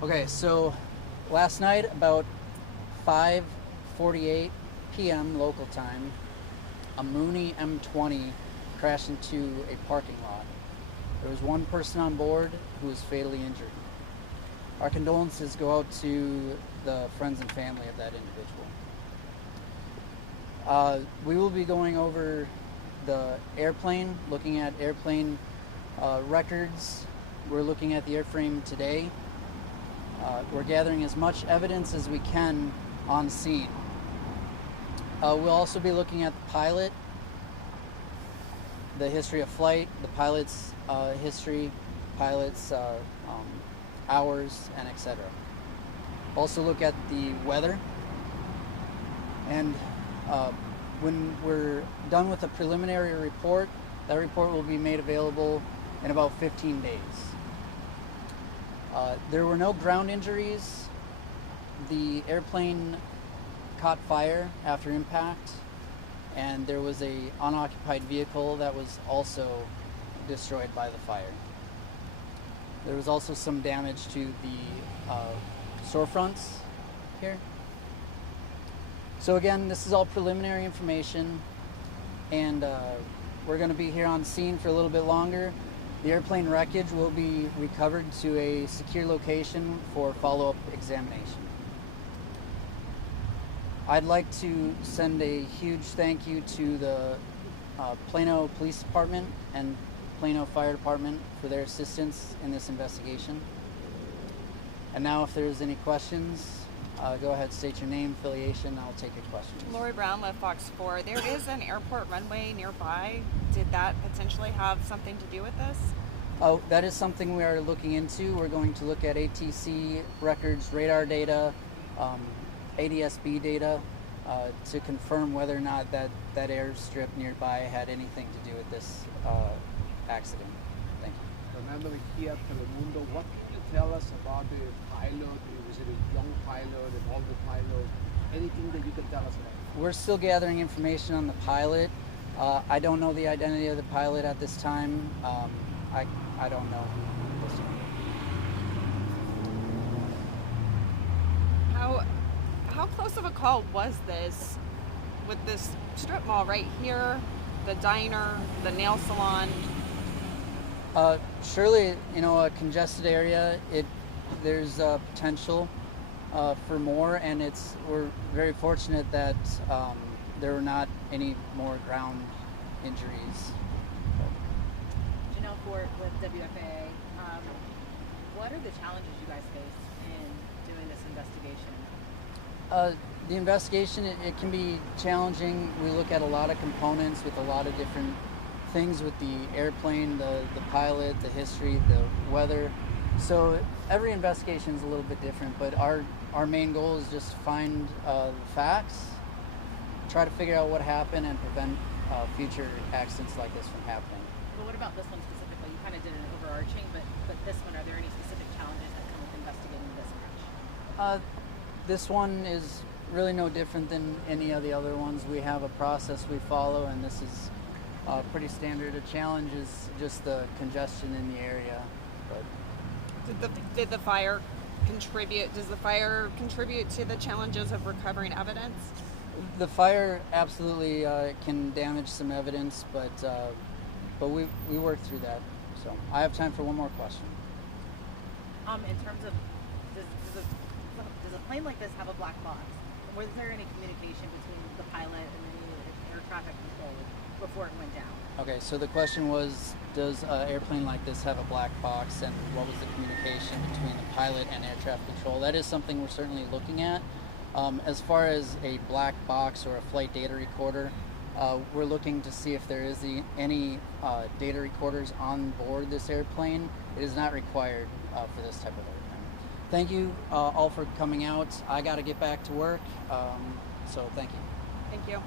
Okay, so last night about 5:48 p.m. local time, a Mooney M20 crashed into a parking lot. There was one person on board who was fatally injured. Our condolences go out to the friends and family of that individual. We will be going over the airplane, looking at airplane records. We're looking at the airframe today. We're gathering as much evidence as we can on scene. We'll also be looking at the pilot, the history of flight, the pilot's history, pilot's hours, and etc. Also look at the weather. And when we're done with the preliminary report, that report will be made available in about 15 days. There were no ground injuries. The airplane caught fire after impact, and there was a unoccupied vehicle that was also destroyed by the fire. There was also some damage to the storefronts here. So again, this is all preliminary information, and we're going to be here on scene for a little bit longer. The airplane wreckage will be recovered to a secure location for follow-up examination. I'd like to send a huge thank you to the Plano Police Department and Plano Fire Department for their assistance in this investigation. And now if there's any questions, go ahead, state your name, affiliation, I'll take your questions. Lori Brown with Fox 4. There is an airport runway nearby. Did that potentially have something to do with this? Oh, that is something we are looking into. We're going to look at ATC records, radar data, NTSB data to confirm whether or not that airstrip nearby had anything to do with this accident. Thank you. Remember here, Telemundo, what can you tell us about the pilot? Was it a young pilot, an older pilot? Anything that you can tell us about? We're still gathering information on the pilot. I don't know the identity of the pilot at this time. I don't know. How close of a call was this with this strip mall right here, the diner, the nail salon? Surely, a congested area, there's potential for more, and we're very fortunate that there were not any more ground injuries. Janelle Fort with WFAA. What are the challenges you guys face in doing this investigation? The investigation, it can be challenging. We look at a lot of components with a lot of different things with the airplane, the pilot, the history, the weather. So every investigation is a little bit different, but our main goal is just find the facts, try to figure out what happened, and prevent future accidents like this from happening. But what about this one specifically? You kind of did an overarching, but this one, are there any specific challenges that come with investigating this crash? This one is really no different than any of the other ones. We have a process we follow, and this is pretty standard. A challenge is just the congestion in the area. But Did the fire contribute? Does the fire contribute to the challenges of recovering evidence? the fire absolutely can damage some evidence, but we work through that. So I have time for one more question. In terms of, does a plane like this have a black box? Was there any communication between the pilot and the air traffic control before it went down? Okay, so the question was, does an airplane like this have a black box, and what was the communication between the pilot and air traffic control? That is something we're certainly looking at. As far as a black box or a flight data recorder, we're looking to see if there is any data recorders on board this airplane. It is not required for this type of airplane. Thank you all for coming out. I got to get back to work, so thank you. Thank you.